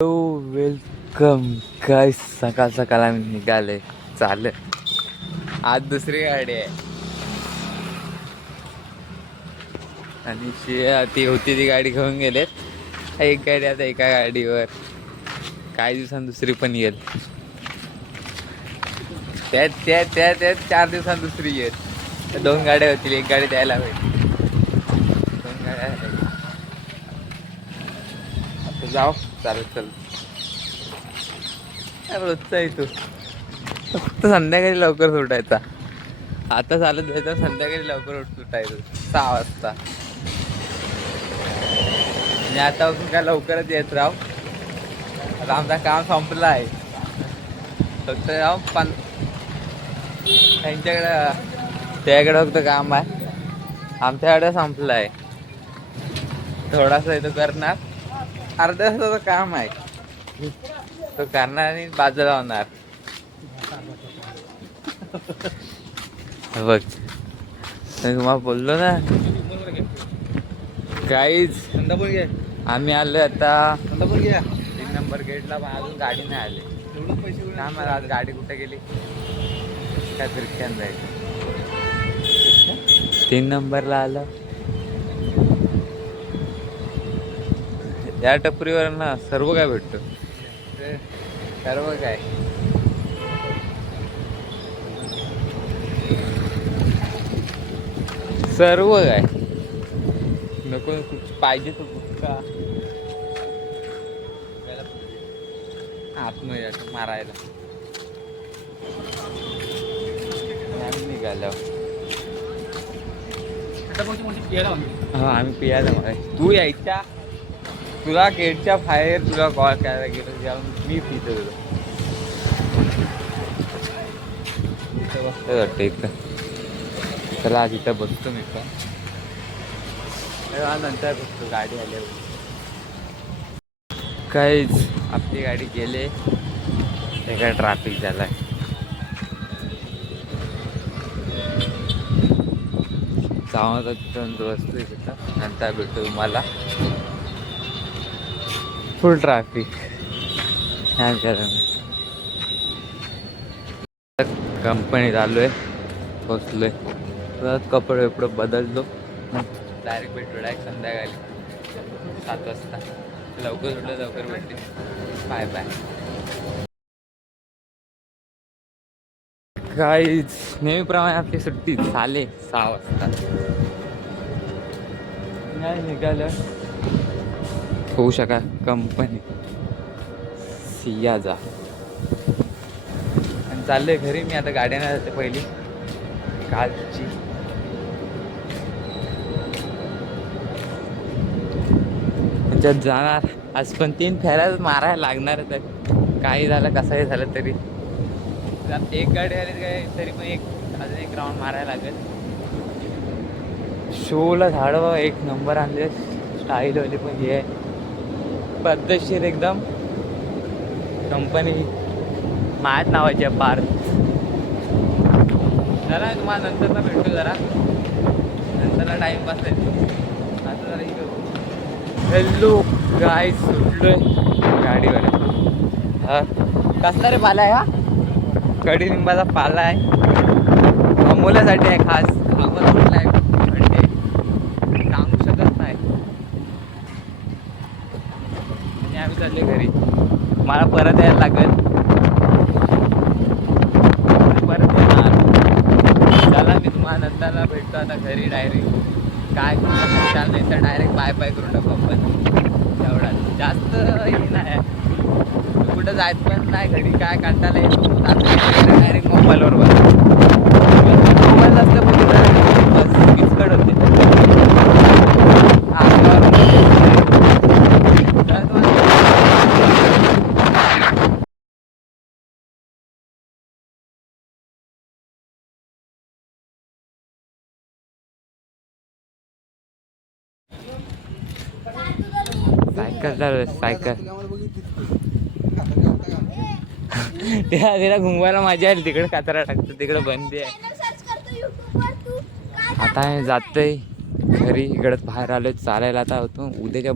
Hello welcome काय सकाळ सकाळ आम्ही निघाले चालत. आज दुसरी गाडी आहे आणि ती होती ती गाडी घेऊन गेलेत. एक गाडी आता एका गाडीवर काही दिवसांनी दुसरी पण येईल. त्यात 4 दिवसांनी दुसरी येईल. 2 गाड्या होतील, एक गाडी द्यायला पाहिजे. 2 गाड्या आता जाऊ चालत रोजचा येतो. फक्त संध्याकाळी लवकर सुटायचा. आता चालत जायचं, संध्याकाळी लवकर सुटायचं 6 वाजता. आणि आता काय लवकरच येत राव. आता आमचं काम संपलं आहे. फक्त राव त्याच्याकडे फक्त काम आहे. आमच्याकडे संपलं आहे. थोडासा येतो करणार, अर्ध्या तासाचं काम आहे तो करणार आणि बाजूला होणार. बघ तुम्हाला बोललो ना काहीच. आम्ही आलो आता 3 नंबर गेटला, पण अजून गाडी नाही आली. ना मला आज गाडी कुठे गेली काय रिक्षाने जायचं. 3 नंबरला आलं. या टपरीवर ना सर्व काय भेटतं. सर्व काय सर्व काय नको कुछ पाहिजे तो का आतमध्ये मारायला निघालो. हा आम्ही पियाला तू यायच्या तुला गेटच्या बाहेर तुला कॉल करायला गेलो जाऊन मी पितो इथं बसतो वाटतं इथं. चला आज इथं बसतो मी पण. नंतर बसतो गाडी आल्यावर. काहीच आपली गाडी गेले काय ट्रॅफिक झालाय. जाऊन तिथं बसतोय तिथं, नंतर भेटतो तुम्हाला. फुल ट्रॅफिक कंपनीत आलो आहे, पोचलोय. परत कपडे बदललो, डायरेक्ट भेटलो डायरेक्ट संध्याकाळी 7 वाजता. लवकर सुटलं लवकर भेटते. Bye bye. काहीच नेहमीप्रमाणे आपली सुट्टी झाले 6 वाजता. नाही निघालं होऊ शका कंपनी सियाजा आणि चाललंय घरी. मी आता गाड्याने जाते पहिली कालची. त्याच्यात जाणार आज पण 3 फेऱ्या मारायला लागणारच आहे. काही झालं कसंही झालं तरी एक गाडी आली काय तरी पण अजून एक राऊंड मारायला लागेल. शोला झाडं 1 नंबर आणले, स्टाईलवाली पण हे पद्धतशीर एकदम. कंपनी मायात नावाची आहे पार्थ. जरा तुम्हाला नंतरला भेटतो, जरा नंतरला टाईमपास आहे. आता जरा हॅलो गाय सुटलोय गाडीवर. हा कसला रे पाला आहे. हा कडीलिंबाचा पाला आहे, मुलासाठी आहे खास. आम्हाला कुठला आहे म्हणजे सांगू शकत नाही. आणि आम्ही चालले घरी. मला परत यायला लागेल, परत येणार. चला मी तुम्हाला नंतरला भेटतो आता घरी डायरेक्ट. काय चाल नाही तर डायरेक्ट बाय बाय करून टाकू आपण. एवढा जास्त हे नाही, कुठं जायचं पण नाही. घरी काय कंटाळा येतो डायरेक्ट मोबाईलवर मोबाईल असतं बस किचकट होते. सायकल चालू सायकल तिला घुमवायला मजा आली. तिकडे कचरा टाकतो, तिकडे बंदी आहे. आता जातोय घरी. इकडे बाहेर आलोय चालायला. आता होतो उद्याच्या